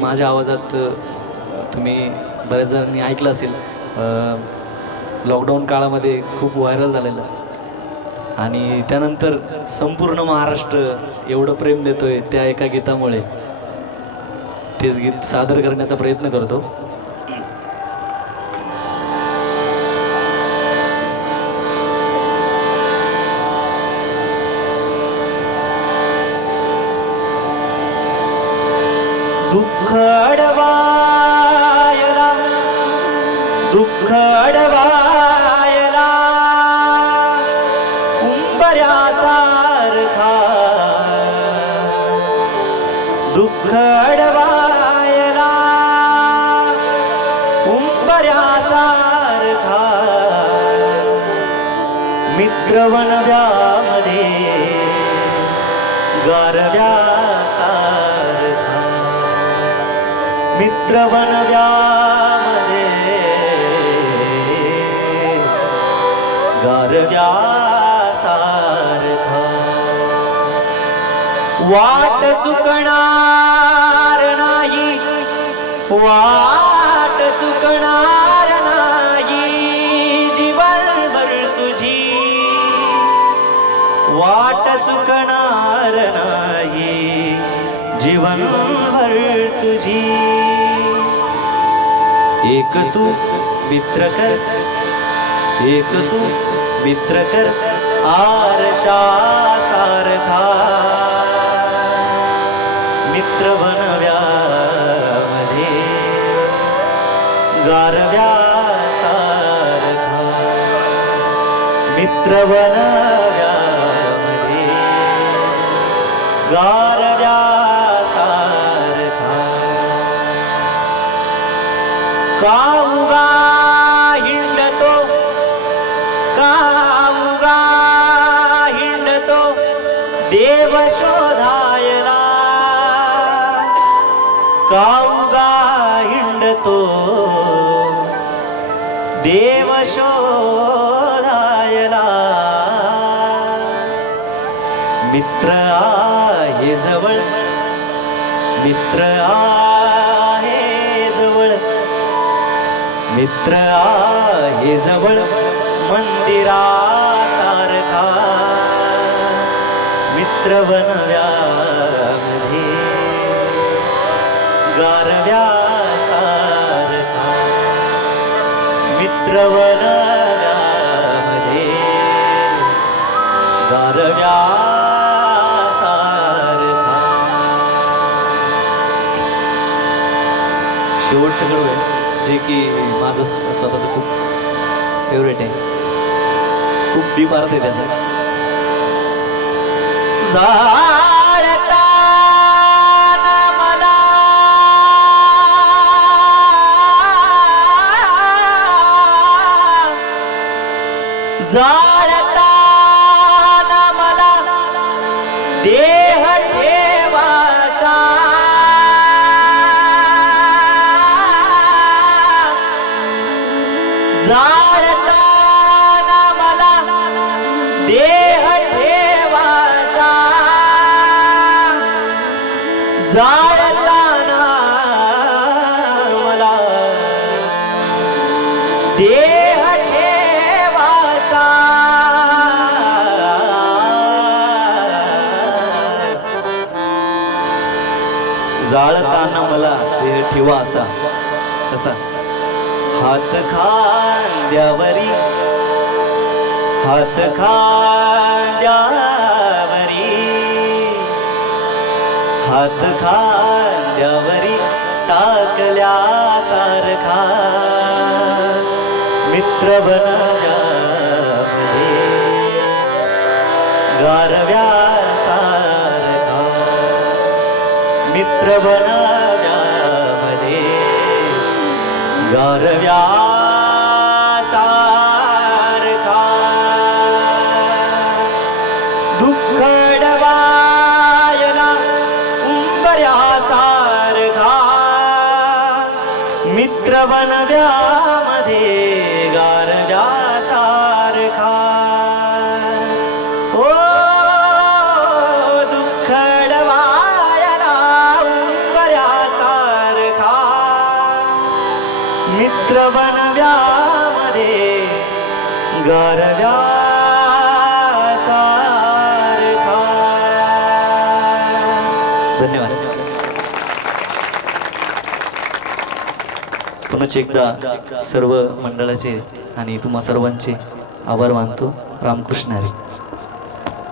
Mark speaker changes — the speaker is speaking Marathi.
Speaker 1: माझ्या आवाजात तुम्ही बऱ्याच जणांनी ऐकलं असेल. लॉकडाऊन काळामध्ये खूप व्हायरल झालेलं. आणि त्यानंतर संपूर्ण महाराष्ट्र एवढं प्रेम देतोय त्या एका गीतामुळे. तेच गीत सादर करण्याचा प्रयत्न करतो. दुःख अडवायला दुःख अडवायला कुंभऱ्यासारखा दुःख अडवायला कुंभऱ्यासारखा. मित्रवनव्यामध्ये गारव्यासा मित्रवनव्यामध्ये गारव्यासारखा वाट चुकणार नाही वाट चुकणार नाही जीवनभर तुझी वाट चुकणार नाही जीवनभर तुझी एक तू मित्र कर एक तू मित्र कर आरशा सारखा मित्र बनव्यामध्ये गारव्या सारखा मित्र बनव्यामध्ये गार काऊगा हिंडतो. काऊगा हिंडतो. देव शोधायला. काऊगा हिंडतो. देव शोधायला. मित्र आहे जवळ. मित्र आ मित्र आहे जवळ मंदिरासारखा. मित्र बनव्यामध्ये गारव्यासारखा. मित्र बनव्यामध्ये गारव्यासारखा. शेवटचं कडवं आहे जे की माझं स- स्वतःचं खूप फेवरेट आहे. खूप डीप अर्थ आहे त्याचा. जाळताना जाळताना मला देह ठेवासा जाळताना मला देह ठेवासा जाळताना मला देह ठेवा असा. कसा हात खांद्यावरी हात खांद्यावरी हात खांद्यावरी टाकल्या सारखा मित्र बनव्यामध्ये गारव्या सारखा मित्र बना गारव्या सारखा दुःखडवायला उंबऱ्या सारखा मित्र बनव्यामध्ये सारखा. धन्यवाद. पुनच एकदा सर्व मंडळाचे आणि तुम्हा सर्वांचे आभार मानतो. रामकृष्ण हरी.